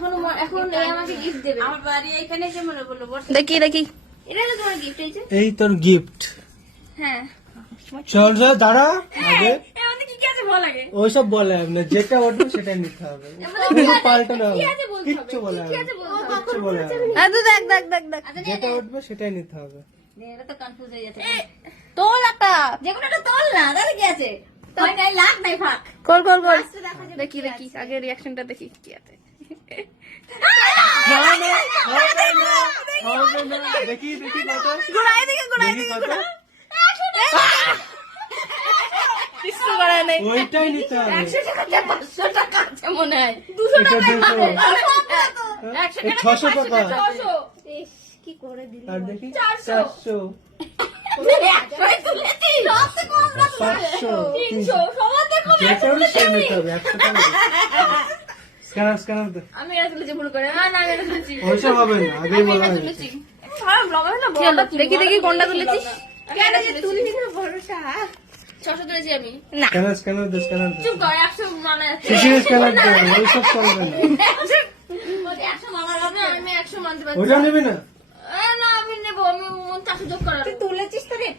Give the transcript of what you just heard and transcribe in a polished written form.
এখন এখন এই আমাকে গিফট দেবে। আমার বাড়ি এখানে যে মনে বললো দেখি দেখি এটা তো তোমার গিফট এই যে। এই তোর গিফট। হ্যাঁ চল রে দাঁড়া আগে এর মধ্যে কি কি আছে বল আগে। ওইসব বলে না, যেটা উঠবে সেটাই নিতে হবে, কোনো পাল্টানো হবে কি না। আছে বলতে হবে, কিচ্ছু বলে কি হবে আছে না, বলতে হবে। কিচ্ছু বলে হবে না। আরে দেখ দেখ দেখ দেখ আচ্ছা যেটা উঠবে সেটাই নিতে হবে। এটা তো কনফিউজ হয়ে যাচ্ছে। তোল একটা যেকোনো একটা তোল না, তাহলে কি আছে? তোর গায়ে লাখ নাই ফাঁক। কর কর কর দেখি দেখি আগে রিয়াকশনটা দেখি কি আছে না, না, হবে না, হবে না। দেখি দেখি কত, ঘুরাই দিকে ঘুরাই দেখি দিকে কত। কিছু করার নেই ওইটাই নিতে হবে। 100 টাকাতে 500 টাকা আছে মনে হয়। এটা 200, এই 600 টাকা। 600 ইস কি করে দিলি? আর দেখি 400 400, 100 তুলেছি। সবচেয়ে কম না 500, 300 সবাতে কম। যেটা উঠবে সেটা নিতে হবে, 100 টাকা। স্ক্যানার স্ক্যানার দে। আমি এটা তুলেছি ভুল করে। না না আমি এটা তুলেছি। ওইসব হবে না, আগেই বলা হয়েছে। তুলেছি। ভালো ব্লগ হয় না কি হলো? বড়টা দেখি দেখি কোনটা তুলেছিস কেন যে তুলিনি না বড়টা? 600 তুলেছি আমি। না স্ক্যানার স্ক্যানার দে, স্ক্যানার দে। চুপ কর 100 মানা আছে। সিসির স্ক্যানার দে, ওইসব চলবে না। 100 মানা হবে আমি 100 মানতে পারছি। ওইটা নেবে না। না আমি নেব, আমি 400 যোগ করার। তুলেছিস তো রে।